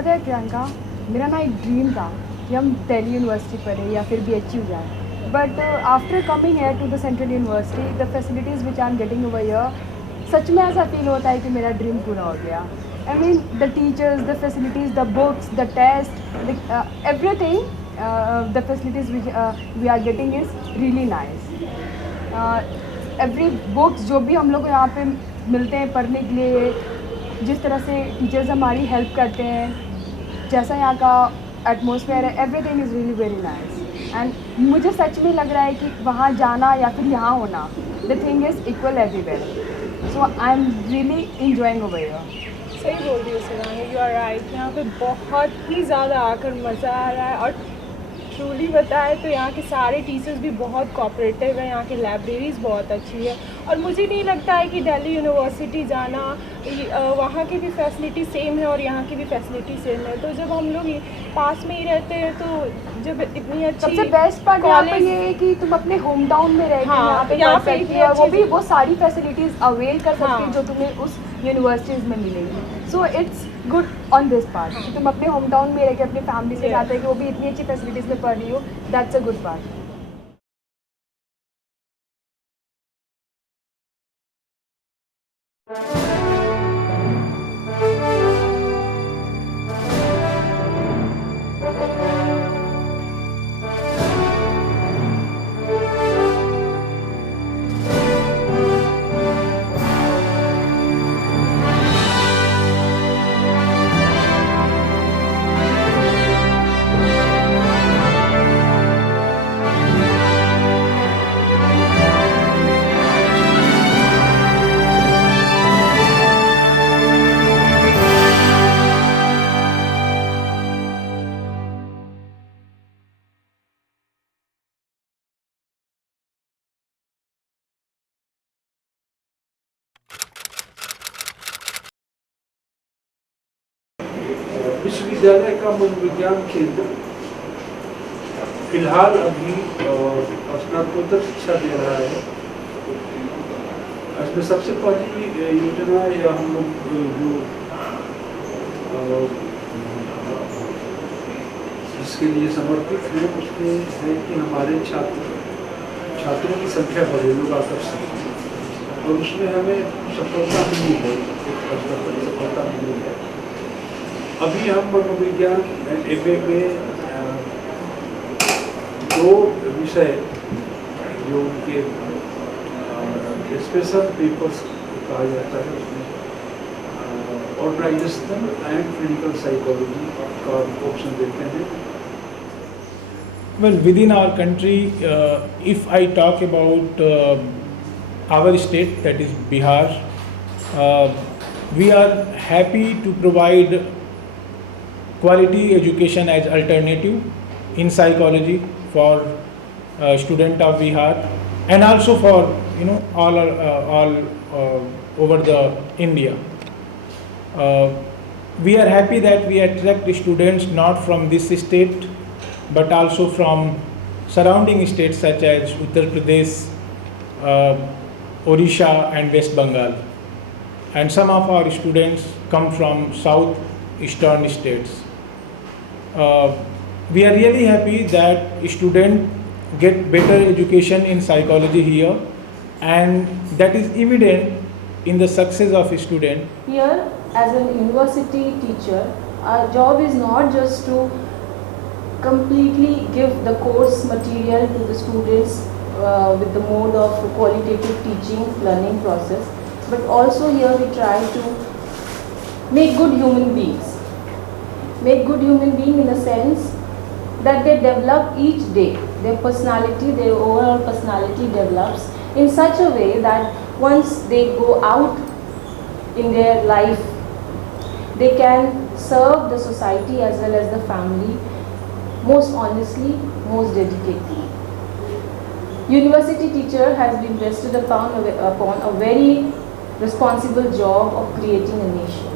पता है प्रियंका, मेरा ना एक ड्रीम था कि हम दिल्ली यूनिवर्सिटी पढ़े या फिर BHU जाए. But after coming here to the central university, the facilities which I am getting over here, सच में ऐसा फील होता है कि मेरा ड्रीम पूरा हो गया. I mean the teachers, the facilities, the books, the test, everything, the facilities which we are getting is really nice. Every books जो भी हम लोग को यहाँ पे मिलते हैं पढ़ने के लिए, जिस तरह से टीचर्स हमारी हेल्प करते हैं, जैसा यहाँ का एटमॉस्फेयर है, everything is really very nice. And मुझे सच में लग रहा है कि वहाँ जाना या फिर यहाँ होना, the thing is equal everywhere. So I am really enjoying over here. सही बोल रही हो शिवांगी, यू आर राइट. यहाँ पे बहुत ही ज़्यादा आकर मज़ा आ रहा है. और ट्रूली बताए तो यहाँ के सारे टीचर्स भी बहुत कोऑपरेटिव है. यहाँ की लाइब्रेरीज़ बहुत अच्छी है. और मुझे नहीं लगता है कि दिल्ली यूनिवर्सिटी जाना, वहाँ की भी फैसिलिटी सेम है और यहाँ की भी फैसिलिटी सेम है. तो जब हम लोग पास में ही रहते हैं तो जब इतनी अच्छी सबसे बेस्ट पार्ट यहाँ पे कॉलेज, ये है कि तुम अपने होम टाउन में रह के हाँ, यहाँ पे यहाँ पढ़ पे सकती इतनी हो, और वो अच्छी, भी वो सारी फैसिलिटीज़ अवेल कर सकती हो हाँ, जो तुम्हें उस यूनिवर्सिटीज़ में मिलेंगी. So it's good on this part कि तुम अपने होम टाउन में रह के अपनी फैमिली के साथ रह के वो भी इतनी अच्छी फैसिलिटीज़ में पढ़ रही हो. That's a good part. विश्वविद्यालय का मनोविज्ञान केंद्र फिलहाल अभी स्नातकोत्तर शिक्षा दे रहा है. इसमें सबसे पहली योजना या हम लोग जो इसके लिए समर्पित है उसमें है कि हमारे छात्रों की संख्या बढ़े, लोग आकर्षित हैं. और उसमें हमें सफलता मिली है, एक स्तर पर सफलता मिली है. अभी हम मनोविज्ञान MA में 2 विषय जो उनके स्पेशल पेपर्स कहा जाता है उसमें ऑर्गेनाइजेशनल एंड क्लिनिकल साइकोलॉजी का ऑप्शन देते हैं. Well, within our country, if I talk about our state, that is Bihar, we are happy to provide quality education as alternative in psychology for student of Bihar, and also for all over the India. We are happy that we attract students not from this state but also from surrounding states such as Uttar Pradesh, Odisha and West Bengal. And some of our students come from southeastern states. We are really happy that students get better education in psychology here, and that is evident in the success of student. Here, as a university teacher, our job is not just to completely give the course material to the students with the mode of qualitative teaching learning process, but also here we try to make good human beings. Make good human being in the sense that they develop each day. Their personality, their overall personality develops in such a way that once they go out in their life, they can serve the society as well as the family most honestly, most dedicatedly. University teacher has been vested upon a very responsible job of creating a nation.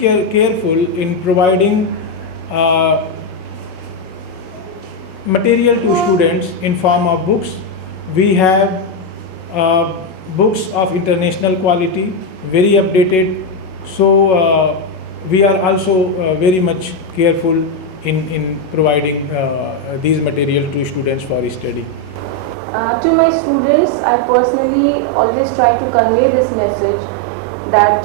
careful in providing material to students in form of books. We have books of international quality, very updated. So we are also very much careful in providing these material to students for study. To my students, I personally always try to convey this message that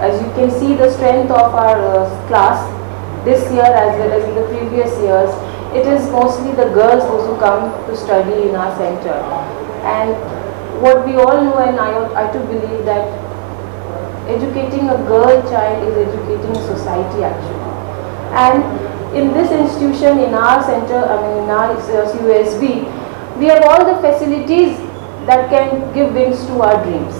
as you can see the strength of our class this year as well as in the previous years, it is mostly the girls who come to study in our center. And what we all know, and I too believe that educating a girl child is educating a society actually. And in this institution, in our center, in our USB, we have all the facilities that can give wings to our dreams.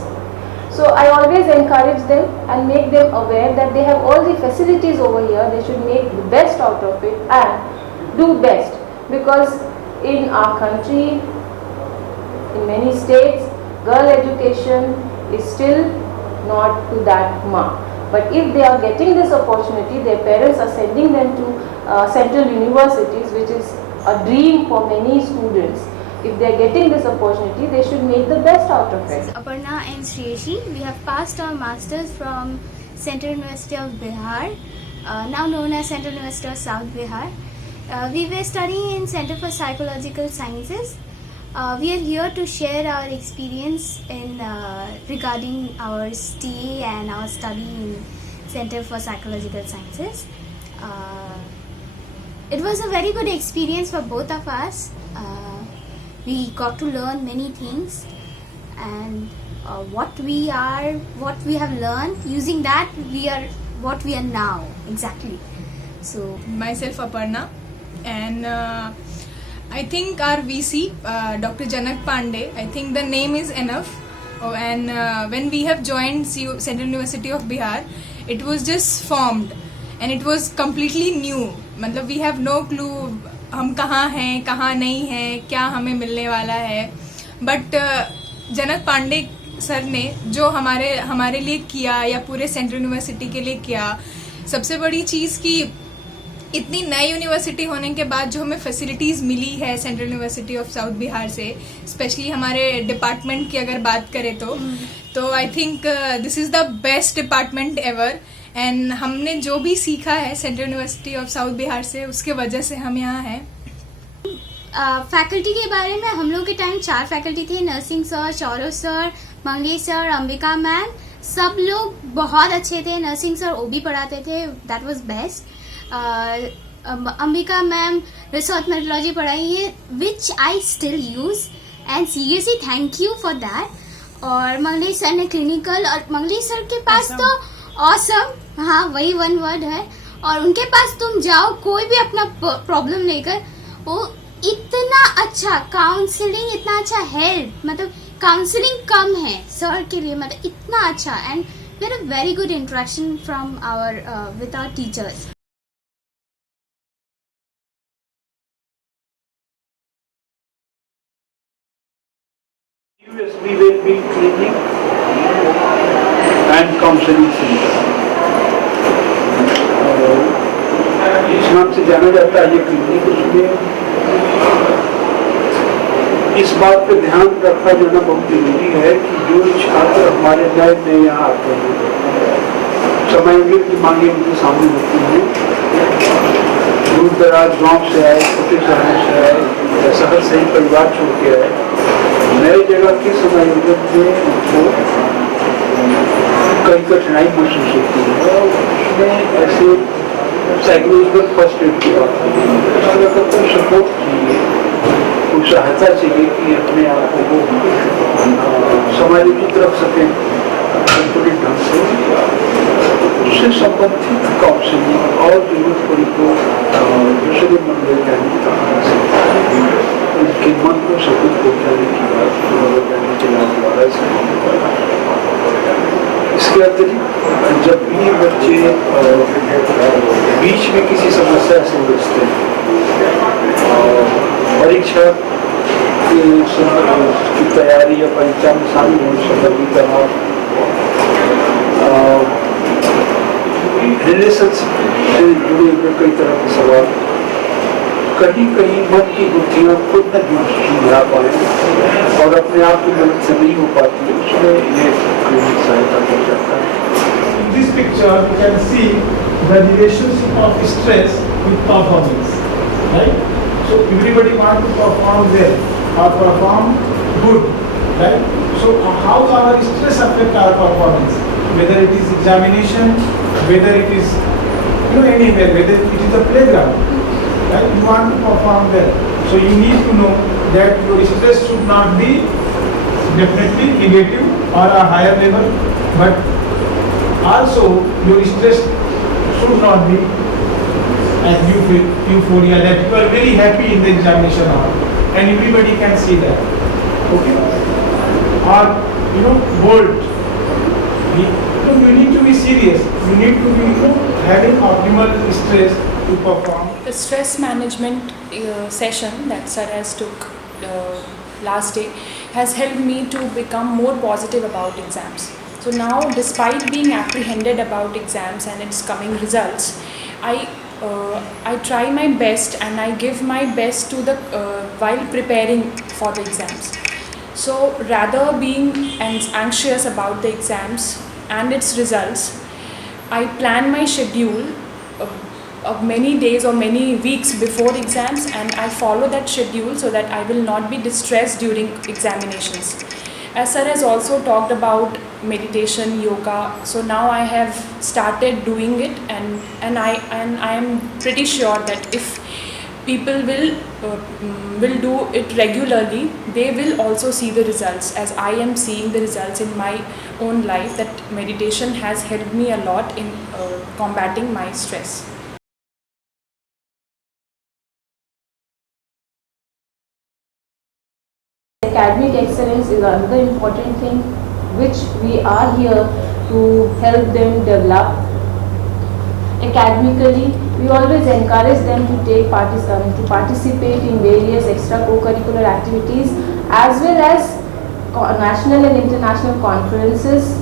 So I always encourage them and make them aware that they have all the facilities over here, they should make the best out of it and do best, because in our country, in many states, girl education is still not to that mark. But if they are getting this opportunity, their parents are sending them to central universities, which is a dream for many students. If they are getting this opportunity, they should make the best out of it. Aparna and Shreyashi, we have passed our masters from Central University of Bihar, now known as Central University of South Bihar. We were studying in Center for Psychological Sciences. We are here to share our experience in regarding our stay and our study in Center for Psychological Sciences. It was a very good experience for both of us. We got to learn many things, and what we have learned, using that we are what we are now exactly. So myself Aparna, and I think our VC Dr. Janak Pandey, I think the name is enough. And when we have joined Central University of Bihar, it was just formed and it was completely new. मतलब we have no clue हम कहाँ हैं, कहाँ नहीं हैं, क्या हमें मिलने वाला है. बट जनक पांडे सर ने जो हमारे लिए किया या पूरे सेंट्रल यूनिवर्सिटी के लिए किया, सबसे बड़ी चीज़ कि इतनी नई यूनिवर्सिटी होने के बाद जो हमें फैसिलिटीज़ मिली है central university of south Bihar से, स्पेशली हमारे डिपार्टमेंट की अगर बात करें तो I think this is the best department ever. And हमने जो भी सीखा है central university of south Bihar से, उसके वजह से हम यहाँ हैं. फैकल्टी के बारे में हम लोग के टाइम 4 फैकल्टी थे, nursing sir, Chaurav sir, Manglesh sir, Ambika ma'am. सब लोग बहुत अच्छे थे. नर्सिंग सर ओबी पढ़ाते थे, that was best. Ambika ma'am research methodology पढ़ाई है, which I still use and seriously thank you for that. और मंगलेश सर ने क्लिनिकल, और मंगलेश सर के पास तो ऑसम, हाँ वही वन वर्ड है. और उनके पास तुम जाओ कोई भी अपना प्रॉब्लम लेकर, वो इतना अच्छा काउंसलिंग, इतना अच्छा हेल्प, मतलब काउंसलिंग कम है सर के लिए, मतलब इतना अच्छा. And we had a very good interaction from our with our teachers. USB Wellbeing Clinic and Counseling Center. इस नाम से जाना जाता है ये क्लिनिक. उसमें इस बात पे ध्यान रखा जाना बहुत जरूरी है कि जो छात्र हमारे नए यहाँ आते हैं, समय की मांगे उनके सामने होती हैं. दूर दराज गाँव से आए, छोटे शहरों से आए या शहर से ही परिवार छोड़ के आए, नए जगह के समायोजन में उनको कई कठिनाई महसूस होती है. और उसमें ऐसे साइकोलॉजिकल फर्स्ट एड की बात होती है. इस तरह का कोई सपोर्ट चाहिए, कोई सहायता चाहिए कि अपने आप को वो समायोजित रख सकें संतुलित ढंग से. उससे संबंधित काउंसलिंग और जरूरत पड़ी तो दूसरे मनोवैज्ञानिक उनके मन को सकुच पहुँचाने की बात मनोवैज्ञानिक इलाज द्वारा. इसके अतिरिक्त जब भी बच्चे बीच में किसी समस्या से उलझते हैं, परीक्षा की तैयारी या परीक्षा में शामिल होने संबंधी तनाव, रिलेशन से जुड़े हुए कई तरह के सवाल, कहीं कहीं मन की बुद्धियाँ खुद न सुलझा पाए और अपने आप की मदद से नहीं हो पाती, उसमें ये क्लिनिक सहायता कर जाता है। In this picture, you can see the relationship of stress with performance, right? So everybody wants to perform well or perform good, right? So how our stress affect our performance? Whether it is examination, whether it is anywhere, whether it is a playground, right? You want to perform well, so you need to know that your stress should not be definitely negative or a higher level, but also your stress should not be as euphoria that you are very happy in the examination hall and everybody can see that, okay? Or bold. You need to be serious, you need to be having optimal stress to perform. The stress management session that Sir has took last day has helped me to become more positive about exams. So now, despite being apprehended about exams and its coming results, I try my best and I give my best to the while preparing for the exams. So rather being anxious about the exams and its results, I plan my schedule of many days or many weeks before exams, and I follow that schedule so that I will not be distressed during examinations. As Sir has also talked about meditation, yoga, so now I have started doing it, and I am pretty sure that if people will do it regularly, they will also see the results, as I am seeing the results in my own life, that meditation has helped me a lot in combating my stress. Academic excellence is another important thing which we are here to help them develop. Academically, we always encourage them to participate in various extra co-curricular activities as well as national and international conferences.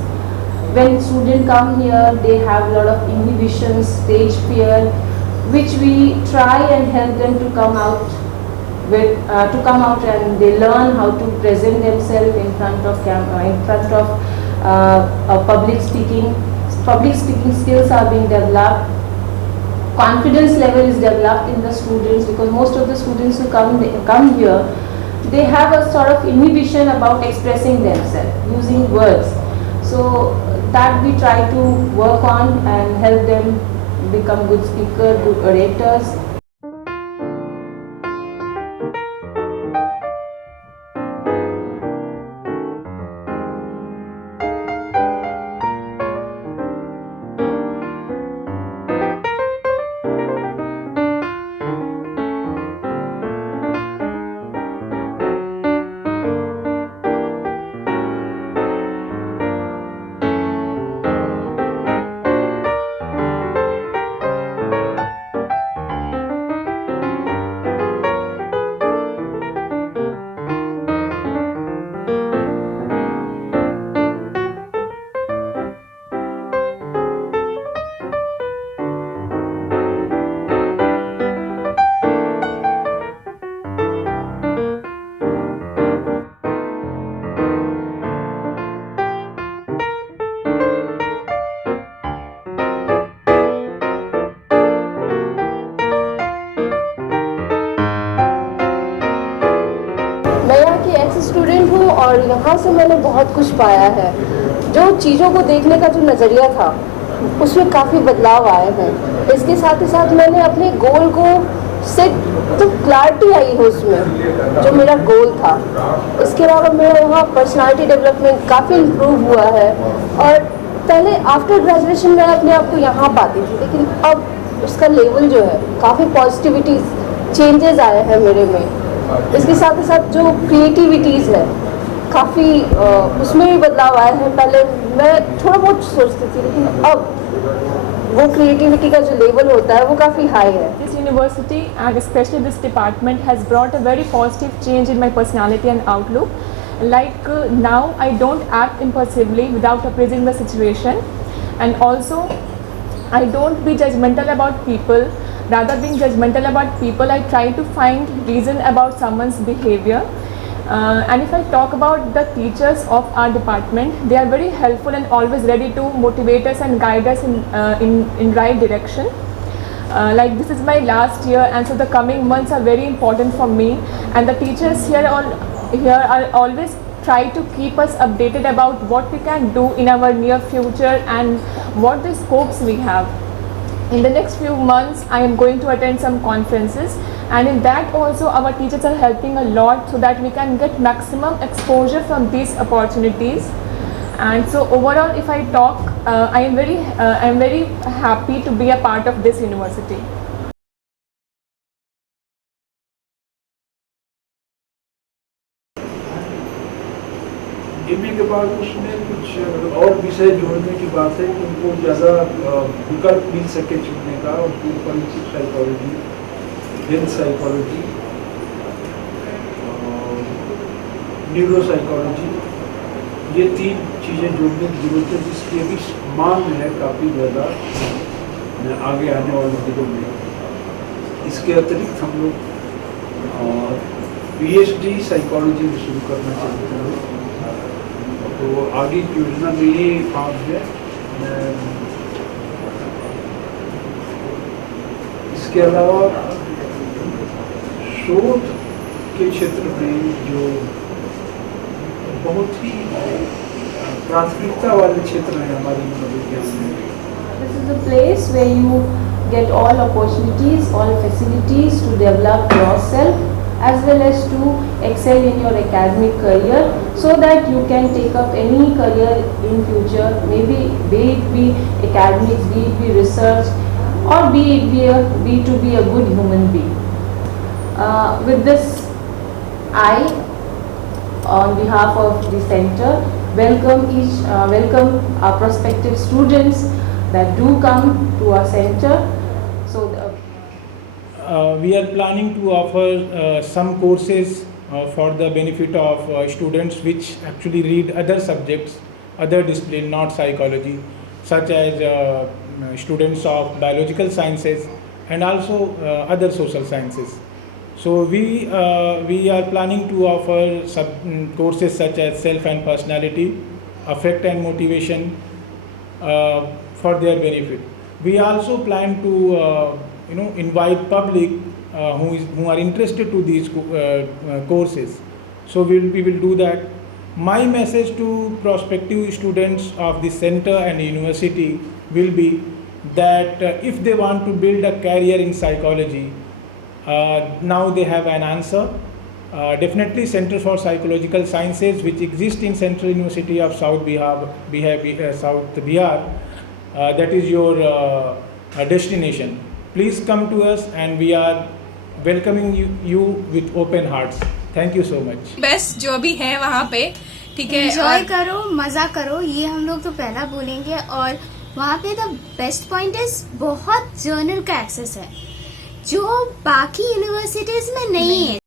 When students come here, they have a lot of inhibitions, stage fear, which we try and help them to come out and they learn how to present themselves in front of camera, in front of public speaking. Public speaking skills are being developed. Confidence level is developed in the students, because most of the students who come here, they have a sort of inhibition about expressing themselves using words. So that we try to work on and help them become good speakers, good orators. Student हूँ और यहाँ से मैंने बहुत कुछ पाया है। जो चीज़ों को देखने का जो नज़रिया था उसमें काफ़ी बदलाव आए हैं। इसके साथ ही साथ मैंने अपने गोल को से तो क्लैरिटी आई है उसमें, जो मेरा गोल था। इसके अलावा मेरा यहाँ पर्सनालिटी डेवलपमेंट काफ़ी इम्प्रूव हुआ है। और पहले आफ्टर ग्रेजुएशन मैं अपने आप को यहाँ पाती थी, लेकिन अब उसका लेवल जो है काफ़ी पॉजिटिविटी चेंजेस आए हैं मेरे में। इसके साथ ही साथ जो क्रिएटिविटीज़ है काफ़ी उसमें भी बदलाव आया है। पहले मैं थोड़ा बहुत सोचती थी, लेकिन अब वो क्रिएटिविटी का जो लेवल होता है वो काफ़ी हाई है। This university and especially this department has brought a very positive change in my personality and outlook. Like now I don't act impulsively without appraising the situation, and also I don't be judgmental about people. Rather being judgmental about people, I try to find reason about someone's behavior. And if I talk about the teachers of our department, they are very helpful and always ready to motivate us and guide us in right direction. Like this is my last year, and so the coming months are very important for me, and the teachers here are always try to keep us updated about what we can do in our near future and what the scopes we have. In the next few months, I am going to attend some conferences, and in that also our teachers are helping a lot so that we can get maximum exposure from these opportunities. And so overall, if I talk, I am very happy to be a part of this university. MA के बाद उसमें कुछ और विषय जोड़ने की बात है कि उनको ज़्यादा विकल्प मिल सके चुनने का, और forensic psychology, health psychology, neuro psychology, ये 3 चीज़ें जोड़ने की जरूरत है, जिसकी अभी मांग है काफ़ी ज़्यादा आगे आने वाले दिनों में। इसके अतिरिक्त हम लोग PhD साइकोलॉजी में शुरू करना चाहते हैं, तो आगे की योजना में ये काम है। इसके अलावा शोध के क्षेत्र में जो बहुत ही प्राथमिकता वाले क्षेत्र हैं हमारे मनोविज्ञान में, This is a place where you get all opportunities, all facilities to develop yourself as well as to excel in your academic career, so that you can take up any career in future, maybe be it be academics, be it be research, or be it be to be a good human being. With this, I, on behalf of the center, welcome our prospective students that do come to our center. So we are planning to offer some courses for the benefit of students which actually read other subjects, other discipline, not psychology, such as students of biological sciences and also other social sciences. So we are planning to offer courses such as self and personality, affect and motivation for their benefit. We also plan to invite public who are interested to these courses. So we will do that. My message to prospective students of the center and university will be that if they want to build a career in psychology, now they have an answer. Definitely Center for Psychological Sciences, which exists in Central University of South Bihar, that is your destination. Please come to us and we are welcoming you with open hearts. Thank you so much. Best जो भी है वहाँ पे, ठीक है, enjoy करो, मजा करो, ये हम लोग तो पहला बोलेंगे। और वहाँ पे द बेस्ट पॉइंट इज बहुत जर्नल का एक्सेस है जो बाकी यूनिवर्सिटीज में नहीं है।